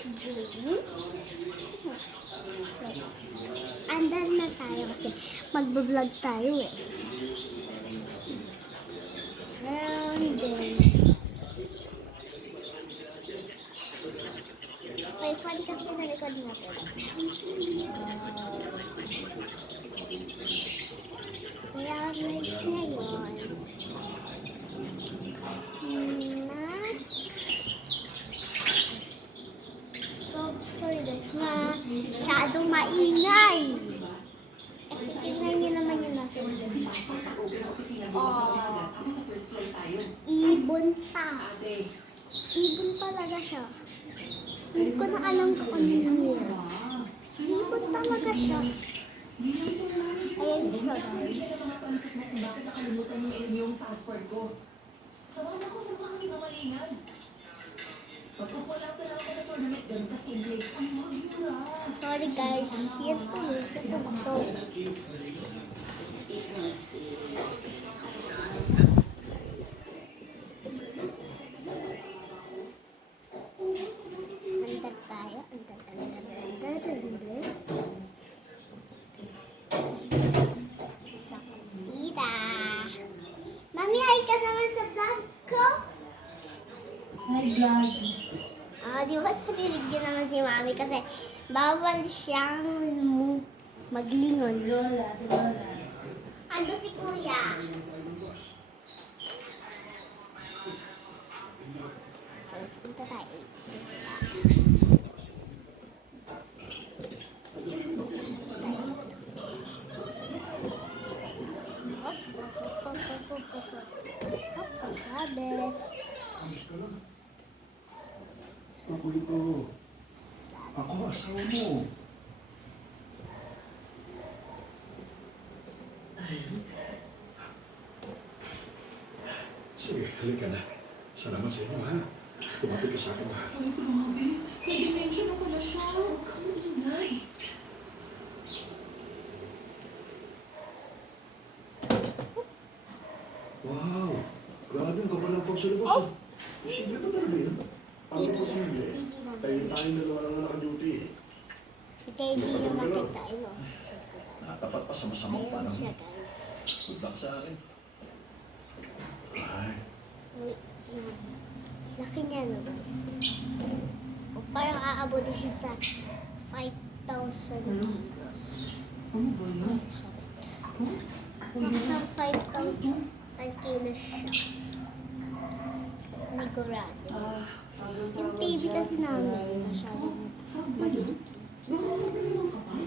drink. Andal na tayo kasi mag-vlog tayo eh. And then, may fan kasi sa likod natin. Kaya guys ngayon, sorry guys, masyadong maingay. Kasi tingnan nyo naman yung nasa ibon pa. Ibon talaga siya. Hindi ko na alam kung ano yun. Ibon talaga siya. Ayan siya guys. Bakit nakalimutan mo yung passport ko? Sabahan ako sa mga sinamalingan. Pagpapulang na lang ako sa tournament, ganun kasimple. Ay, maghira. Sorry guys, yan po, sa to. Andad tayo, andad. Sa kasita. Mami, hi ka naman sa vlog ko. Hi, vlog. Di ba narinig yun naman si Mami kasi bawal siyang maglingon. Lola. Ando si Kuya. So, punta tayo sa sila. Hop, pasabit. Ako ito. Ako, asawa mo. Sige, halika na. Salamat sa inyo, ha? Tumapit ka sa akin, ha? Ay, grabe. Nag-dimension na pala siya. Huwag kang maingay. Wow! Grabe ang kapal ng pagsulubos. Oh. Posible ba talaga yun? Ang posible. Tayo dalawa lang na naka-duty. Kaya hindi na makita, ano? Natapat pa sa masamang Ayan panang. siya, guys. Good luck sa akin. Ay. Wait, yan. Laki niya, no, guys? O parang aabot siya sa 5,000 kilos. Ano ba yun? Nasa 5,000 kilos siya. Nigurado. Yung TV kasi namin, masyadong maliit. Baka sabi mo lang kapal.